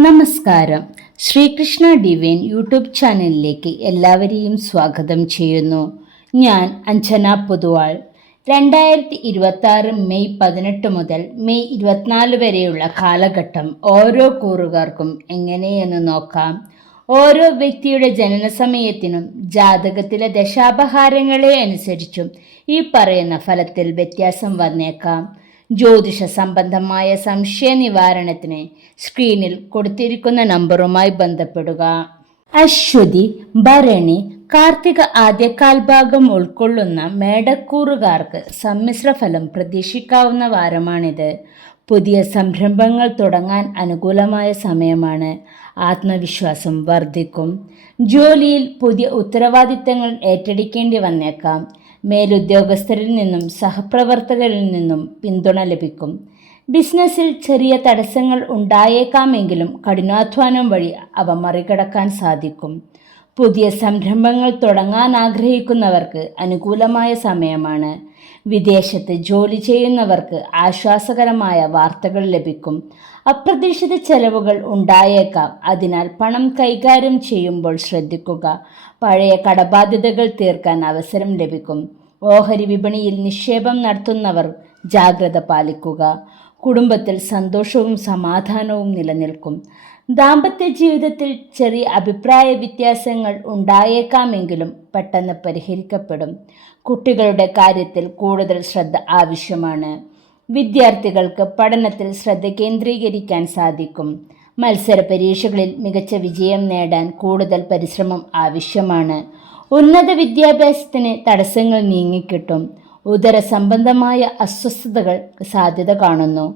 നമസ്കാരം. Sreekrishna divine YouTube ചാനലിലേക്ക് എല്ലാവരെയും സ്വാഗതം ചെയ്യുന്നു. ഞാൻ അഞ്ജന പൊതുവാൾ. 2026 മെയ് 18 മുതൽ മെയ് 24 വരെയുള്ള കാലഘട്ടം ഓരോ കൂറുകാർക്കും എങ്ങനെയെന്ന് നോക്കാം. ഓരോ വ്യക്തിയുടെ ജനനസമയത്തിനും ജാതകത്തിലെ ദശാപഹാരങ്ങളെ അനുസരിച്ചും ഈ പറയുന്ന ഫലത്തിൽ വ്യത്യാസം വന്നേക്കാം. ജ്യോതിഷ സംബന്ധമായ സംശയ നിവാരണത്തിന് സ്ക്രീനിൽ കൊടുത്തിരിക്കുന്ന നമ്പറുമായി ബന്ധപ്പെടുക. അശ്വതി, ഭരണി, കാർത്തിക ആദ്യകാൽഭാഗം ഉൾക്കൊള്ളുന്ന മേടക്കൂറുകാർക്ക് സമ്മിശ്ര ഫലം പ്രതീക്ഷിക്കാവുന്ന വാരമാണിത്. പുതിയ സംരംഭങ്ങൾ തുടങ്ങാൻ അനുകൂലമായ സമയമാണ്. ആത്മവിശ്വാസം വർദ്ധിക്കും. ജോലിയിൽ പുതിയ ഉത്തരവാദിത്തങ്ങൾ ഏറ്റെടുക്കേണ്ടി വന്നേക്കാം. മേലുദ്യോഗസ്ഥരിൽ നിന്നും സഹപ്രവർത്തകരിൽ നിന്നും പിന്തുണ ലഭിക്കും. ബിസിനസ്സിൽ ചെറിയ തടസ്സങ്ങൾ ഉണ്ടായേക്കാമെങ്കിലും കഠിനാധ്വാനം വഴി അവ മറികടക്കാൻ സാധിക്കും. പുതിയ സംരംഭങ്ങൾ തുടങ്ങാൻ ആഗ്രഹിക്കുന്നവർക്ക് അനുകൂലമായ സമയമാണ്. വിദേശത്ത് ജോലി ചെയ്യുന്നവർക്ക് ആശ്വാസകരമായ വാർത്തകൾ ലഭിക്കും. അപ്രതീക്ഷിത ചെലവുകൾ ഉണ്ടായേക്കാം. അതിനാൽ പണം കൈകാര്യം ചെയ്യുമ്പോൾ ശ്രദ്ധിക്കുക. പഴയ കടബാധ്യതകൾ തീർക്കാൻ അവസരം ലഭിക്കും. ഓഹരി വിപണിയിൽ നിക്ഷേപം നടത്തുന്നവർ ജാഗ്രത പാലിക്കുക. കുടുംബത്തിൽ സന്തോഷവും സമാധാനവും നിലനിൽക്കും. ദാമ്പത്യ ജീവിതത്തിൽ ചെറിയ അഭിപ്രായ വ്യത്യാസങ്ങൾ ഉണ്ടായേക്കാമെങ്കിലും പെട്ടെന്ന് പരിഹരിക്കപ്പെടും. കുട്ടികളുടെ കാര്യത്തിൽ കൂടുതൽ ശ്രദ്ധ ആവശ്യമാണ്. വിദ്യാർത്ഥികൾക്ക് പഠനത്തിൽ ശ്രദ്ധ കേന്ദ്രീകരിക്കാൻ സാധിക്കും. മത്സര പരീക്ഷകളിൽ മികച്ച വിജയം നേടാൻ കൂടുതൽ പരിശ്രമം ആവശ്യമാണ്. ഉന്നത വിദ്യാഭ്യാസത്തിന് തടസ്സങ്ങൾ നീങ്ങിക്കിട്ടും. ഉദര സംബന്ധമായ അസ്വസ്ഥതകൾ സാധ്യത കാണുന്നു.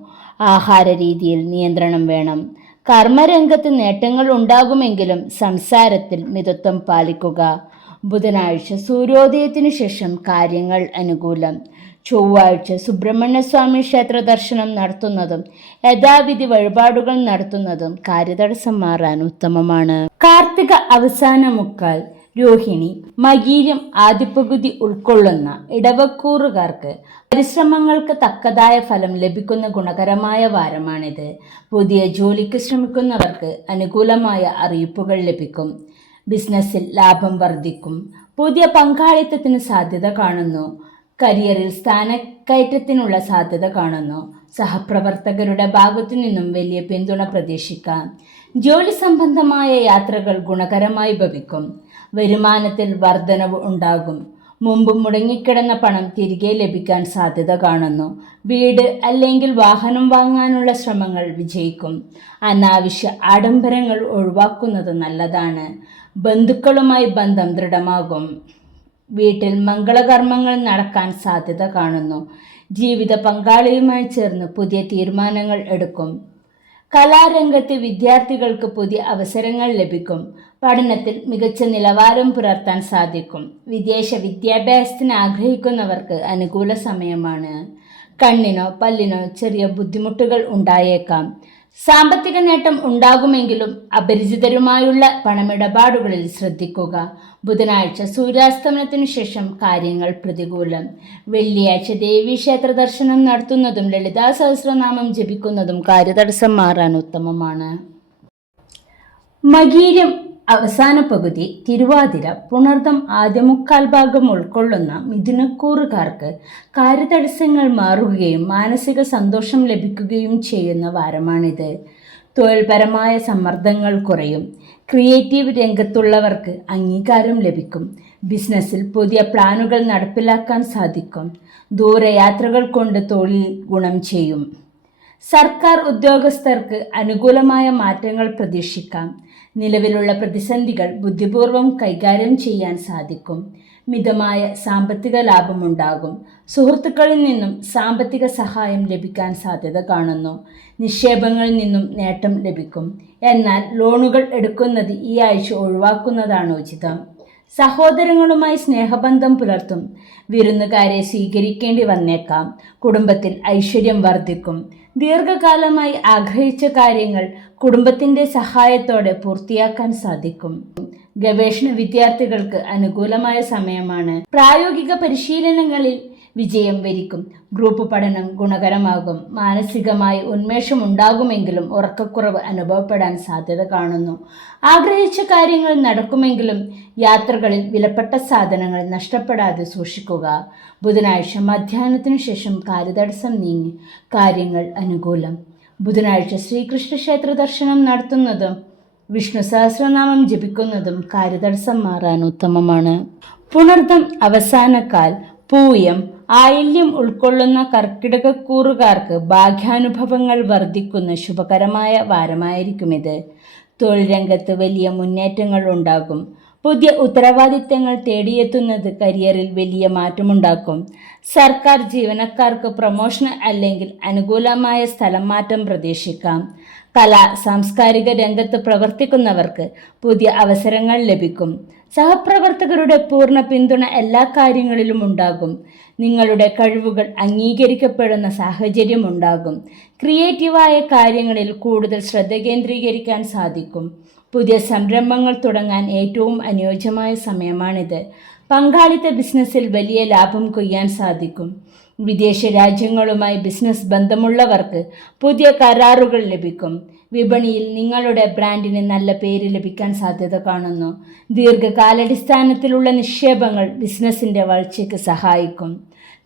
ആഹാര രീതിയിൽ നിയന്ത്രണം വേണം. കർമ്മരംഗത്ത് നേട്ടങ്ങൾ ഉണ്ടാകുമെങ്കിലും സംസാരത്തിൽ മിതത്വം പാലിക്കുക. ബുധനാഴ്ച സൂര്യോദയത്തിനു ശേഷം കാര്യങ്ങൾ അനുകൂലം. ചൊവ്വാഴ്ച സുബ്രഹ്മണ്യസ്വാമി ക്ഷേത്ര ദർശനം നടത്തുന്നതും യഥാവിധി വഴിപാടുകൾ നടത്തുന്നതും കാര്യതടസ്സം മാറാൻ ഉത്തമമാണ്. കാർത്തിക അവസാന മുക്കാൽ, രോഹിണി, മകീരം ആദ്യപകുതി ഉൾക്കൊള്ളുന്ന ഇടവക്കൂറുകാർക്ക് പരിശ്രമങ്ങൾക്ക് തക്കതായ ഫലം ലഭിക്കുന്ന ഗുണകരമായ വാരമാണിത്. പുതിയ ജോലിക്ക് ശ്രമിക്കുന്നവർക്ക് അനുകൂലമായ അറിയിപ്പുകൾ ലഭിക്കും. ബിസിനസ്സിൽ ലാഭം വർദ്ധിക്കും. പുതിയ പങ്കാളിത്തത്തിന് സാധ്യത കാണുന്നു. കരിയറിൽ സ്ഥാനക്കയറ്റത്തിനുള്ള സാധ്യത കാണുന്നു. സഹപ്രവർത്തകരുടെ ഭാഗത്തു നിന്നും വലിയ പിന്തുണ പ്രതീക്ഷിക്കാം. ജോലി സംബന്ധമായ യാത്രകൾ ഗുണകരമായി ഭവിക്കും. വരുമാനത്തിൽ വർധനവ് ഉണ്ടാകും. മുമ്പ് മുടങ്ങിക്കിടന്ന പണം തിരികെ ലഭിക്കാൻ സാധ്യത കാണുന്നു. വീട് അല്ലെങ്കിൽ വാഹനം വാങ്ങാനുള്ള ശ്രമങ്ങൾ വിജയിക്കും. അനാവശ്യ ആഡംബരങ്ങൾ ഒഴിവാക്കുന്നത് നല്ലതാണ്. ബന്ധുക്കളുമായി ബന്ധം ദൃഢമാകും. വീട്ടിൽ മംഗളകർമ്മങ്ങൾ നടക്കാൻ സാധ്യത കാണുന്നു. ജീവിത പങ്കാളിയുമായി ചേർന്ന് പുതിയ തീരുമാനങ്ങൾ എടുക്കും. കലാരംഗത്ത് വിദ്യാർത്ഥികൾക്ക് പുതിയ അവസരങ്ങൾ ലഭിക്കും. പഠനത്തിൽ മികച്ച നിലവാരം പുലർത്താൻ സാധിക്കും. വിദേശ വിദ്യാഭ്യാസത്തിന് ആഗ്രഹിക്കുന്നവർക്ക് അനുകൂല സമയമാണ്. കണ്ണിനോ പല്ലിനോ ചെറിയ ബുദ്ധിമുട്ടുകൾ ഉണ്ടായേക്കാം. സാമ്പത്തിക നേട്ടം ഉണ്ടാകുമെങ്കിലും അപരിചിതരുമായുള്ള പണമിടപാടുകളിൽ ശ്രദ്ധിക്കുക. ബുധനാഴ്ച സൂര്യാസ്തമനത്തിനു ശേഷം കാര്യങ്ങൾ പ്രതികൂലം. വെള്ളിയാഴ്ച ദേവീക്ഷേത്ര ദർശനം നടത്തുന്നതും ലളിതാ സഹസ്രനാമം ജപിക്കുന്നതും കാര്യതടസ്സം മാറാൻ ഉത്തമമാണ്. മകീരം അവസാന പകുതി, തിരുവാതിര, പുണർദം ആദ്യമുക്കാൽ ഭാഗം ഉൾക്കൊള്ളുന്ന മിഥുനക്കൂറുകാർക്ക് കാര്യതടസ്സങ്ങൾ മാറുകയും മാനസിക സന്തോഷം ലഭിക്കുകയും ചെയ്യുന്ന വാരമാണിത്. തൊഴിൽപരമായ സമ്മർദ്ദങ്ങൾ കുറയും. ക്രിയേറ്റീവ് രംഗത്തുള്ളവർക്ക് അംഗീകാരം ലഭിക്കും. ബിസിനസ്സിൽ പുതിയ പ്ലാനുകൾ നടപ്പിലാക്കാൻ സാധിക്കും. ദൂരയാത്രകൾ കൊണ്ട് തൊഴിൽ ഗുണം ചെയ്യും. സർക്കാർ ഉദ്യോഗസ്ഥർക്ക് അനുകൂലമായ മാറ്റങ്ങൾ പ്രതീക്ഷിക്കാം. നിലവിലുള്ള പ്രതിസന്ധികൾ ബുദ്ധിപൂർവം കൈകാര്യം ചെയ്യാൻ സാധിക്കും. മിതമായ സാമ്പത്തിക ലാഭമുണ്ടാകും. സുഹൃത്തുക്കളിൽ നിന്നും സാമ്പത്തിക സഹായം ലഭിക്കാൻ സാധ്യത കാണുന്നു. നിക്ഷേപങ്ങളിൽ നിന്നും നേട്ടം ലഭിക്കും. എന്നാൽ ലോണുകൾ എടുക്കുന്നത് ഈ ആഴ്ച ഒഴിവാക്കുന്നതാണ് ഉചിതം. സഹോദരങ്ങളുമായി സ്നേഹബന്ധം പുലർത്തും. വിരുന്നുകാരെ സ്വീകരിക്കേണ്ടി വന്നേക്കാം. കുടുംബത്തിൽ ഐശ്വര്യം വർദ്ധിക്കും. ദീർഘകാലമായി ആഗ്രഹിച്ച കാര്യങ്ങൾ കുടുംബത്തിൻ്റെ സഹായത്തോടെ പൂർത്തിയാക്കാൻ സാധിക്കും. ഗവേഷണ വിദ്യാർത്ഥികൾക്ക് അനുകൂലമായ സമയമാണ്. പ്രായോഗിക പരിശീലനങ്ങളിൽ വിജയം വരിക്കും. ഗ്രൂപ്പ് പഠനം ഗുണകരമാകും. മാനസികമായി ഉന്മേഷം ഉണ്ടാകുമെങ്കിലും ഉറക്കക്കുറവ് അനുഭവപ്പെടാൻ സാധ്യത കാണുന്നു. ആഗ്രഹിച്ച കാര്യങ്ങൾ നടക്കുമെങ്കിലും യാത്രകളിൽ വിലപ്പെട്ട സാധനങ്ങൾ നഷ്ടപ്പെടാതെ സൂക്ഷിക്കുക. ബുധനാഴ്ച മധ്യാഹ്നത്തിനു ശേഷം കാര്യതടസ്സം നീങ്ങി കാര്യങ്ങൾ അനുകൂലം. ബുധനാഴ്ച ശ്രീകൃഷ്ണ ക്ഷേത്ര ദർശനം നടത്തുന്നതും വിഷ്ണു സഹസ്രനാമം ജപിക്കുന്നതും കാര്യതടസ്സം മാറാൻ ഉത്തമമാണ്. പുണർദം അവസാനക്കാൽ പൂയം ആയില്യം ഉൾക്കൊള്ളുന്ന കർക്കിടകക്കൂറുകാർക്ക് ഭാഗ്യാനുഭവങ്ങൾ വർദ്ധിക്കുന്ന ശുഭകരമായ വാരമായിരിക്കുമിത്. തൊഴിൽ രംഗത്ത് വലിയ മുന്നേറ്റങ്ങൾ ഉണ്ടാകും. പുതിയ ഉത്തരവാദിത്തങ്ങൾ തേടിയെത്തുന്നത് കരിയറിൽ വലിയ മാറ്റമുണ്ടാക്കും. സർക്കാർ ജീവനക്കാർക്ക് പ്രൊമോഷൻ അല്ലെങ്കിൽ അനുകൂലമായ സ്ഥലം മാറ്റം പ്രതീക്ഷിക്കാം. കലാ സാംസ്കാരിക രംഗത്ത് പ്രവർത്തിക്കുന്നവർക്ക് പുതിയ അവസരങ്ങൾ ലഭിക്കും. സഹപ്രവർത്തകരുടെ പൂർണ്ണ പിന്തുണ എല്ലാ കാര്യങ്ങളിലും ഉണ്ടാകും. നിങ്ങളുടെ കഴിവുകൾ അംഗീകരിക്കപ്പെടുന്ന സാഹചര്യം ഉണ്ടാകും. ക്രിയേറ്റീവായ കാര്യങ്ങളിൽ കൂടുതൽ ശ്രദ്ധ കേന്ദ്രീകരിക്കാൻ സാധിക്കും. പുതിയ സംരംഭങ്ങൾ തുടങ്ങാൻ ഏറ്റവും അനുയോജ്യമായ സമയമാണിത്. പങ്കാളിത്ത ബിസിനസ്സിൽ വലിയ ലാഭം കൊയ്യാൻ സാധിക്കും. വിദേശ രാജ്യങ്ങളുമായി ബിസിനസ് ബന്ധമുള്ളവർക്ക് പുതിയ കരാറുകൾ ലഭിക്കും. വിപണിയിൽ നിങ്ങളുടെ ബ്രാൻഡിന് നല്ല പേര് ലഭിക്കാൻ സാധ്യത കാണുന്നു. ദീർഘകാലാടിസ്ഥാനത്തിലുള്ള നിക്ഷേപങ്ങൾ ബിസിനസിന്റെ വളർച്ചയ്ക്ക് സഹായിക്കും.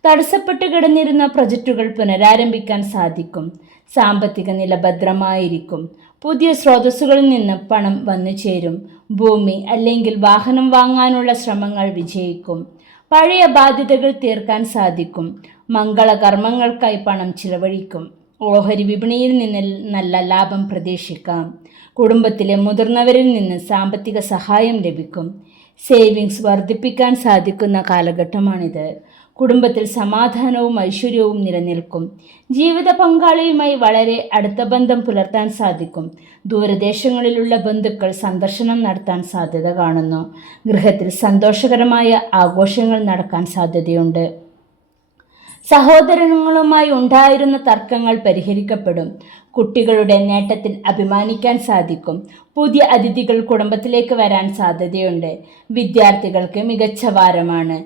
തടസ്സപ്പെട്ട് കിടന്നിരുന്ന പ്രൊജക്റ്റുകൾ പുനരാരംഭിക്കാൻ സാധിക്കും. സാമ്പത്തിക നില ഭദ്രമായിരിക്കും. പുതിയ സ്രോതസ്സുകളിൽ നിന്ന് പണം വന്നു ചേരും. ഭൂമി അല്ലെങ്കിൽ വാഹനം വാങ്ങാനുള്ള ശ്രമങ്ങൾ വിജയിക്കും. പഴയ ബാധ്യതകൾ തീർക്കാൻ സാധിക്കും. മംഗളകർമ്മങ്ങൾക്കായി പണം ചിലവഴിക്കും. ഓഹരി വിപണിയിൽ നിന്ന് നല്ല ലാഭം പ്രതീക്ഷിക്കാം. കുടുംബത്തിലെ മുതിർന്നവരിൽ നിന്ന് സാമ്പത്തിക സഹായം ലഭിക്കും. സേവിങ്സ് വർദ്ധിപ്പിക്കാൻ സാധിക്കുന്ന കാലഘട്ടമാണിത്. കുടുംബത്തിൽ സമാധാനവും ഐശ്വര്യവും നിലനിൽക്കും. ജീവിത പങ്കാളിയുമായി വളരെ അടുത്ത ബന്ധം പുലർത്താൻ സാധിക്കും. ദൂരദേശങ്ങളിലുള്ള ബന്ധുക്കൾ സന്ദർശനം നടത്താൻ സാധ്യത കാണുന്നു. ഗൃഹത്തിൽ സന്തോഷകരമായ ആഘോഷങ്ങൾ നടക്കാൻ സാധ്യതയുണ്ട്. സഹോദരങ്ങളുമായി ഉണ്ടായിരുന്ന തർക്കങ്ങൾ പരിഹരിക്കപ്പെടും. കുട്ടികളുടെ നേട്ടത്തിൽ അഭിമാനിക്കാൻ സാധിക്കും. പുതിയ അതിഥികൾ കുടുംബത്തിലേക്ക് വരാൻ സാധ്യതയുണ്ട്. വിദ്യാർത്ഥികൾക്ക് മികച്ച വാരമാണ്.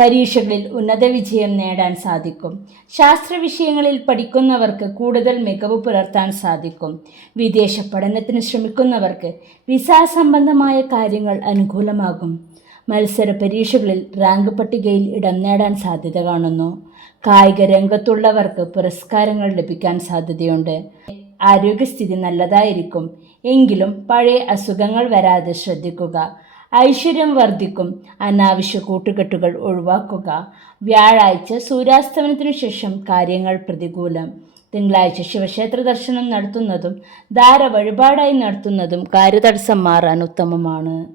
പരീക്ഷകളിൽ ഉന്നത വിജയം നേടാൻ സാധിക്കും. ശാസ്ത്ര വിഷയങ്ങളിൽ പഠിക്കുന്നവർക്ക് കൂടുതൽ മികവ് പുലർത്താൻ സാധിക്കും. വിദേശ പഠനത്തിന് ശ്രമിക്കുന്നവർക്ക് വിസ സംബന്ധമായ കാര്യങ്ങൾ അനുകൂലമാകും. മത്സര പരീക്ഷകളിൽ റാങ്ക് പട്ടികയിൽ ഇടം നേടാൻ സാധ്യത കാണുന്നു. കായിക രംഗത്തുള്ളവർക്ക് പുരസ്കാരങ്ങൾ ലഭിക്കാൻ സാധ്യതയുണ്ട്. ആരോഗ്യസ്ഥിതി നല്ലതായിരിക്കും. എങ്കിലും പഴയ അസുഖങ്ങൾ വരാതെ ശ്രദ്ധിക്കുക. ഐശ്വര്യം വർദ്ധിക്കും. അനാവശ്യ കൂട്ടുകെട്ടുകൾ ഒഴിവാക്കുക. വ്യാഴാഴ്ച സൂര്യാസ്തമനത്തിനു ശേഷം കാര്യങ്ങൾ പ്രതികൂലം. തിങ്കളാഴ്ച ശിവക്ഷേത്ര ദർശനം നടത്തുന്നതും ധാര വഴിപാടായി നടത്തുന്നതും കാര്യതടസ്സം മാറാൻ ഉത്തമമാണ്.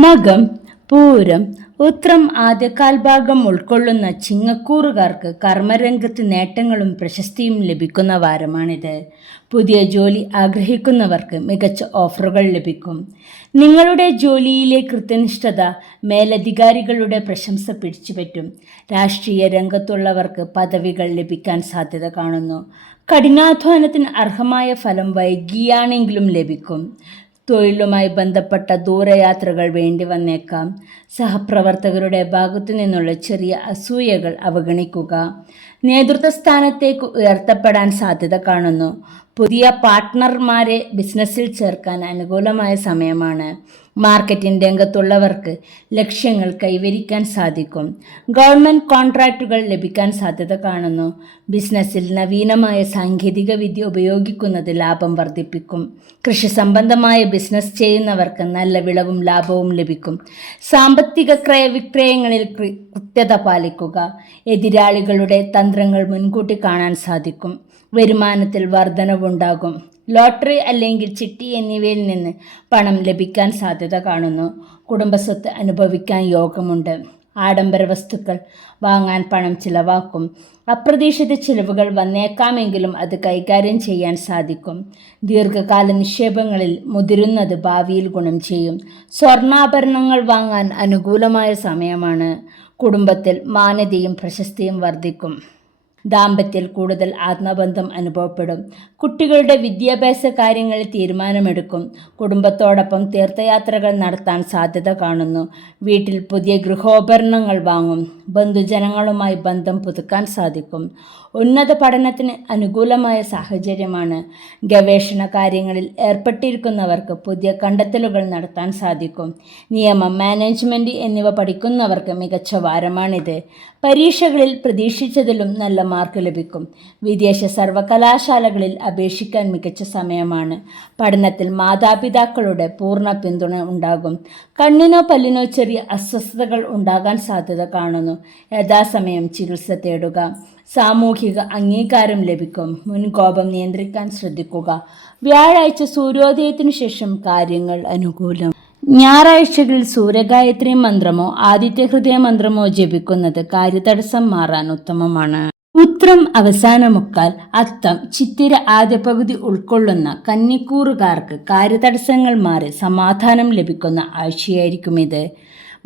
മകം പൂരം ഉത്രം ആദ്യകാൽ ഭാഗം ഉൾക്കൊള്ളുന്ന ചിങ്ങക്കൂറുകാർക്ക് കർമ്മരംഗത്ത് നേട്ടങ്ങളും പ്രശസ്തിയും ലഭിക്കുന്ന വാരമാണിത്. പുതിയ ജോലി ആഗ്രഹിക്കുന്നവർക്ക് മികച്ച ഓഫറുകൾ ലഭിക്കും. നിങ്ങളുടെ ജോലിയിലെ കൃത്യനിഷ്ഠത മേലധികാരികളുടെ പ്രശംസ പിടിച്ചുപറ്റും. രാഷ്ട്രീയ രംഗത്തുള്ളവർക്ക് പദവികൾ ലഭിക്കാൻ സാധ്യത കാണുന്നു. കഠിനാധ്വാനത്തിന് അർഹമായ ഫലം വൈകിയാണെങ്കിലും ലഭിക്കും. തൊഴിലുമായി ബന്ധപ്പെട്ട ദൂരയാത്രകൾ വേണ്ടി വന്നേക്കാം. സഹപ്രവർത്തകരുടെ ഭാഗത്തു നിന്നുള്ള ചെറിയ അസൂയകൾ അവഗണിക്കുക. നേതൃത്വ സ്ഥാനത്തേക്ക് ഉയർത്തപ്പെടാൻ സാധ്യത കാണുന്നു. പുതിയ പാർട്ട്ണർമാരെ ബിസിനസ്സിൽ ചേർക്കാൻ അനുകൂലമായ സമയമാണ്. മാർക്കറ്റിംഗ് രംഗത്തുള്ളവർക്ക് ലക്ഷ്യങ്ങൾ കൈവരിക്കാൻ സാധിക്കും. ഗവൺമെൻറ് കോൺട്രാക്റ്റുകൾ ലഭിക്കാൻ സാധ്യത കാണുന്നു. ബിസിനസ്സിൽ നവീനമായ സാങ്കേതിക വിദ്യ ഉപയോഗിക്കുന്നത് ലാഭം വർദ്ധിപ്പിക്കും. കൃഷി സംബന്ധമായ ബിസിനസ് ചെയ്യുന്നവർക്ക് നല്ല വിളവും ലാഭവും ലഭിക്കും. സാമ്പത്തിക ക്രയവിക്രയങ്ങളിൽ കൃത്യത പാലിക്കുക. എതിരാളികളുടെ തന്ത്രങ്ങൾ മുൻകൂട്ടി കാണാൻ സാധിക്കും. വരുമാനത്തിൽ വർധനവുണ്ടാകും. ലോട്ടറി അല്ലെങ്കിൽ ചിട്ടി എന്നിവയിൽ നിന്ന് പണം ലഭിക്കാൻ സാധ്യത കാണുന്നു. കുടുംബസ്വത്ത് അനുഭവിക്കാൻ യോഗമുണ്ട്. ആഡംബര വസ്തുക്കൾ വാങ്ങാൻ പണം ചിലവാക്കും. അപ്രതീക്ഷിത ചിലവുകൾ വന്നേക്കാമെങ്കിലും അത് കൈകാര്യം ചെയ്യാൻ സാധിക്കും. ദീർഘകാല നിക്ഷേപങ്ങളിൽ മുതിരുന്നത് ഭാവിയിൽ ഗുണം ചെയ്യും. സ്വർണ്ണാഭരണങ്ങൾ വാങ്ങാൻ അനുകൂലമായ സമയമാണ്. കുടുംബത്തിൽ മാന്യതയും പ്രശസ്തിയും വർദ്ധിക്കും. ദാമ്പത്യത്തിൽ കൂടുതൽ ആത്മബന്ധം അനുഭവപ്പെടും. കുട്ടികളുടെ വിദ്യാഭ്യാസ കാര്യങ്ങളിൽ തീരുമാനമെടുക്കും. കുടുംബത്തോടൊപ്പം തീർത്ഥയാത്രകൾ നടത്താൻ സാധ്യത കാണുന്നു. വീട്ടിൽ പുതിയ ഗൃഹോപകരണങ്ങൾ വാങ്ങും. ബന്ധുജനങ്ങളുമായി ബന്ധം പുതുക്കാൻ സാധിക്കും. ഉന്നത പഠനത്തിന് അനുകൂലമായ സാഹചര്യമാണ്. ഗവേഷണ കാര്യങ്ങളിൽ ഏർപ്പെട്ടിരിക്കുന്നവർക്ക് പുതിയ കണ്ടെത്തലുകൾ നടത്താൻ സാധിക്കും. നിയമം, മാനേജ്മെന്റ് എന്നിവ പഠിക്കുന്നവർക്ക് മികച്ച വാരമാണിത്. പരീക്ഷകളിൽ പ്രതീക്ഷിച്ചതിലും നല്ല മാർക്ക് ലഭിക്കും. വിദേശ സർവകലാശാലകളിൽ അപേക്ഷിക്കാൻ മികച്ച സമയമാണ്. പഠനത്തിൽ മാതാപിതാക്കളുടെ പൂർണ്ണ പിന്തുണ ഉണ്ടാകും. കണ്ണിനോ പല്ലിനോ ചെറിയ അസ്വസ്ഥതകൾ ഉണ്ടാകാൻ സാധ്യത കാണുന്നു. യഥാസമയം ചികിത്സ തേടുക. സാമൂഹിക അംഗീകാരം ലഭിക്കും. മുൻകോപം നിയന്ത്രിക്കാൻ ശ്രദ്ധിക്കുക. വ്യാഴാഴ്ച സൂര്യോദയത്തിനു ശേഷം കാര്യങ്ങൾ അനുകൂലം. ഞായറാഴ്ചകളിൽ സൂര്യഗായത്രി മന്ത്രമോ ആദിത്യ ഹൃദയ മന്ത്രമോ ജപിക്കുന്നത് കാര്യതടസ്സം മാറാൻ ഉത്തമമാണ്. ഉത്രം അവസാന മുക്കാൽ, അത്തം, ചിത്തിര ആദ്യ പകുതി ഉൾക്കൊള്ളുന്ന കന്നിക്കൂറുകാർക്ക് കാര്യതടസ്സങ്ങൾ മാറി സമാധാനം ലഭിക്കുന്ന ആഴ്ചയായിരിക്കും ഇത്.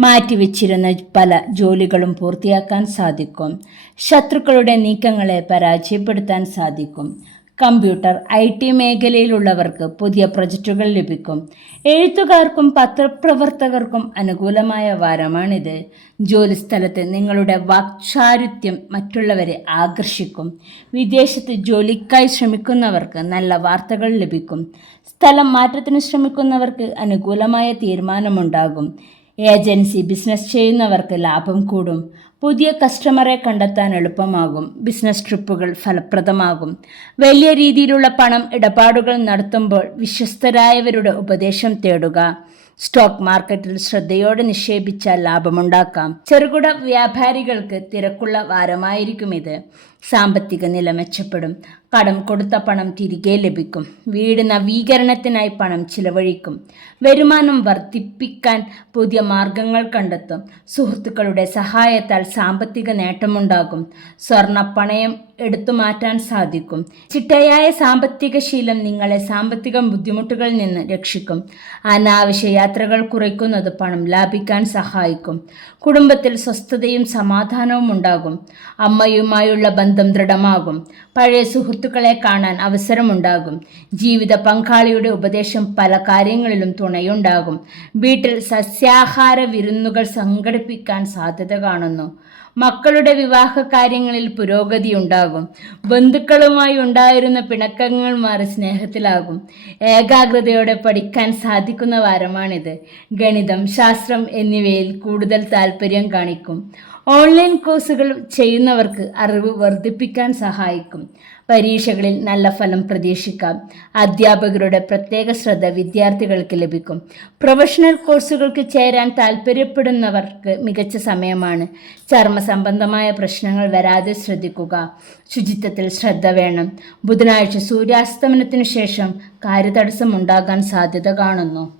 മാറ്റിവെച്ചിരുന്ന പല ജോലികളും പൂർത്തിയാക്കാൻ സാധിക്കും. ശത്രുക്കളുടെ നീക്കങ്ങളെ പരാജയപ്പെടുത്താൻ സാധിക്കും. കമ്പ്യൂട്ടർ, IT മേഖലയിലുള്ളവർക്ക് പുതിയ പ്രൊജക്റ്റുകൾ ലഭിക്കും. എഴുത്തുകാർക്കും പത്രപ്രവർത്തകർക്കും അനുകൂലമായ വാരമാണിത്. ജോലിസ്ഥലത്ത് നിങ്ങളുടെ വാക്ചാരുത്യം മറ്റുള്ളവരെ ആകർഷിക്കും. വിദേശത്ത് ജോലിക്കായി ശ്രമിക്കുന്നവർക്ക് നല്ല വാർത്തകൾ ലഭിക്കും. സ്ഥലം മാറ്റത്തിന് ശ്രമിക്കുന്നവർക്ക് അനുകൂലമായ തീരുമാനമുണ്ടാകും. ഏജൻസി ബിസിനസ് ചെയ്യുന്നവർക്ക് ലാഭം കൂടും. പുതിയ കസ്റ്റമറെ കണ്ടെത്താൻ എളുപ്പമാകും. ബിസിനസ് ട്രിപ്പുകൾ ഫലപ്രദമാകും. വലിയ രീതിയിലുള്ള പണം ഇടപാടുകൾ നടത്തുമ്പോൾ വിശ്വസ്തരായവരുടെ ഉപദേശം തേടുക. സ്റ്റോക്ക് മാർക്കറ്റിൽ ശ്രദ്ധയോടെ നിക്ഷേപിച്ചാൽ ലാഭമുണ്ടാക്കാം. ചെറുകിട വ്യാപാരികൾക്ക് തിരക്കുള്ള വാരമായിരിക്കും ഇത്. സാമ്പത്തിക നില മെച്ചപ്പെടും. കടം കൊടുത്ത പണം തിരികെ ലഭിക്കും. വീട് നവീകരണത്തിനായി പണം ചിലവഴിക്കും. വരുമാനം വർദ്ധിപ്പിക്കാൻ പുതിയ മാർഗങ്ങൾ കണ്ടെത്തും. സുഹൃത്തുക്കളുടെ സഹായത്താൽ സാമ്പത്തിക നേട്ടമുണ്ടാകും. സ്വർണ്ണ പണയം എടുത്തു മാറ്റാൻ സാധിക്കും. ചിട്ടയായ സാമ്പത്തിക ശീലം നിങ്ങളെ സാമ്പത്തിക ബുദ്ധിമുട്ടുകളിൽ നിന്ന് രക്ഷിക്കും. അനാവശ്യ യാത്രകൾ കുറയ്ക്കുന്നത് പണം ലാഭിക്കാൻ സഹായിക്കും. കുടുംബത്തിൽ സ്വസ്ഥതയും സമാധാനവും ഉണ്ടാകും. അമ്മയുമായുള്ള ബന്ധം ദൃഢമാകും. പഴയ സുഹൃത്തുക്കളെ കാണാൻ അവസരമുണ്ടാകും. ജീവിത പങ്കാളിയുടെ ഉപദേശം പല കാര്യങ്ങളിലും തുണയുണ്ടാകും. വീട്ടിൽ സസ്യാഹാര വിരുന്നുകൾ സംഘടിപ്പിക്കാൻ സാധ്യത കാണുന്നു. മക്കളുടെ വിവാഹ കാര്യങ്ങളിൽ പുരോഗതി ഉണ്ടാകും. ബന്ധുക്കളുമായി ഉണ്ടായിരുന്ന പിണക്കങ്ങൾ മാറി സ്നേഹത്തിലാകും. ഏകാഗ്രതയോടെ പഠിക്കാൻ സാധിക്കുന്ന വാരമാണിത്. ഗണിതം, ശാസ്ത്രം എന്നിവയിൽ കൂടുതൽ താല്പര്യം കാണിക്കും. ഓൺലൈൻ കോഴ്സുകൾ ചെയ്യുന്നവർക്ക് അറിവ് വർദ്ധിപ്പിക്കാൻ സഹായിക്കും. പരീക്ഷകളിൽ നല്ല ഫലം പ്രതീക്ഷിക്കാം. അധ്യാപകരുടെ പ്രത്യേക ശ്രദ്ധ വിദ്യാർത്ഥികൾക്ക് ലഭിക്കും. പ്രൊഫഷണൽ കോഴ്സുകൾക്ക് ചേരാൻ താൽപ്പര്യപ്പെടുന്നവർക്ക് മികച്ച സമയമാണ്. ചർമ്മ സംബന്ധമായ പ്രശ്നങ്ങൾ വരാതെ ശ്രദ്ധിക്കുക. ശുചിത്വത്തിൽ ശ്രദ്ധ വേണം. ബുധനാഴ്ച സൂര്യാസ്തമനത്തിനു ശേഷം കാര്യതടസ്സം ഉണ്ടാകാൻ സാധ്യത കാണുന്നു.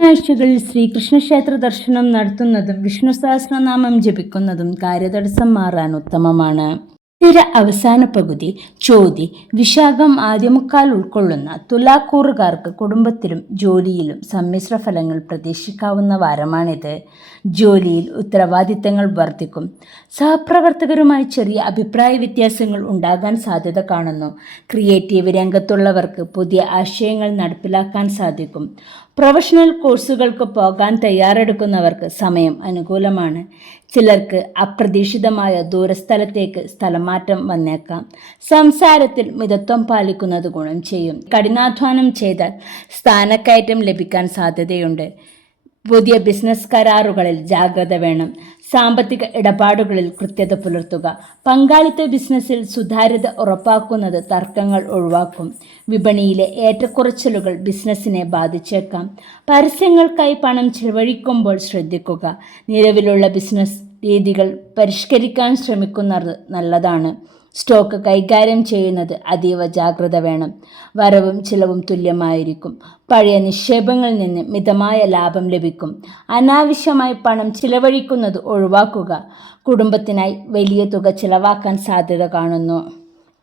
ബുധനാഴ്ചകളിൽ ശ്രീകൃഷ്ണ ക്ഷേത്ര ദർശനം നടത്തുന്നതും വിഷ്ണു സഹസ്രനാമം ജപിക്കുന്നതും കാര്യതടസ്സം മാറാൻ ഉത്തമമാണ്. സ്ഥിര അവസാന പകുതി, ചോതി, വിശാഖം ആദ്യമുക്കാൽ ഉൾക്കൊള്ളുന്ന തുലാക്കൂറുകാർക്ക് കുടുംബത്തിലും ജോലിയിലും സമ്മിശ്ര ഫലങ്ങൾ പ്രതീക്ഷിക്കാവുന്ന വാരമാണിത്. ജോലിയിൽ ഉത്തരവാദിത്തങ്ങൾ വർദ്ധിക്കും. സഹപ്രവർത്തകരുമായി ചെറിയ അഭിപ്രായ വ്യത്യാസങ്ങൾ ഉണ്ടാകാൻ സാധ്യത കാണുന്നു. ക്രിയേറ്റീവ് രംഗത്തുള്ളവർക്ക് പുതിയ ആശയങ്ങൾ നടപ്പിലാക്കാൻ സാധിക്കും. പ്രൊഫഷണൽ കോഴ്സുകൾക്ക് പോകാൻ തയ്യാറെടുക്കുന്നവർക്ക് സമയം അനുകൂലമാണ്. ചിലർക്ക് അപ്രതീക്ഷിതമായ ദൂരസ്ഥലത്തേക്ക് സ്ഥലമാറ്റം വന്നേക്കാം. സംസാരത്തിൽ മിതത്വം പാലിക്കുന്നത് ഗുണം ചെയ്യും. കഠിനാധ്വാനം ചെയ്താൽ സ്ഥാനക്കയറ്റം ലഭിക്കാൻ സാധ്യതയുണ്ട്. പുതിയ ബിസിനസ് കരാറുകളിൽ ജാഗ്രത വേണം. സാമ്പത്തിക ഇടപാടുകളിൽ കൃത്യത പുലർത്തുക. പങ്കാളിത്ത ബിസിനസ്സിൽ സുതാര്യത ഉറപ്പാക്കുന്നത് തർക്കങ്ങൾ ഒഴിവാക്കും. വിപണിയിലെ ഏറ്റക്കുറച്ചിലുകൾ ബിസിനസ്സിനെ ബാധിച്ചേക്കാം. പരസ്യങ്ങൾക്കായി പണം ചെലവഴിക്കുമ്പോൾ ശ്രദ്ധിക്കുക. നിലവിലുള്ള ബിസിനസ് രീതികൾ പരിഷ്കരിക്കാൻ ശ്രമിക്കുന്നത് നല്ലതാണ്. സ്റ്റോക്ക് കൈകാര്യം ചെയ്യുന്നത് അതീവ ജാഗ്രത വേണം. വരവും ചിലവും തുല്യമായിരിക്കും. പഴയ നിക്ഷേപങ്ങളിൽ നിന്ന് മിതമായ ലാഭം ലഭിക്കും. അനാവശ്യമായി പണം ചിലവഴിക്കുന്നത് ഒഴിവാക്കുക. കുടുംബത്തിനായി വലിയ തുക ചിലവാക്കാൻ സാധ്യത കാണുന്നു.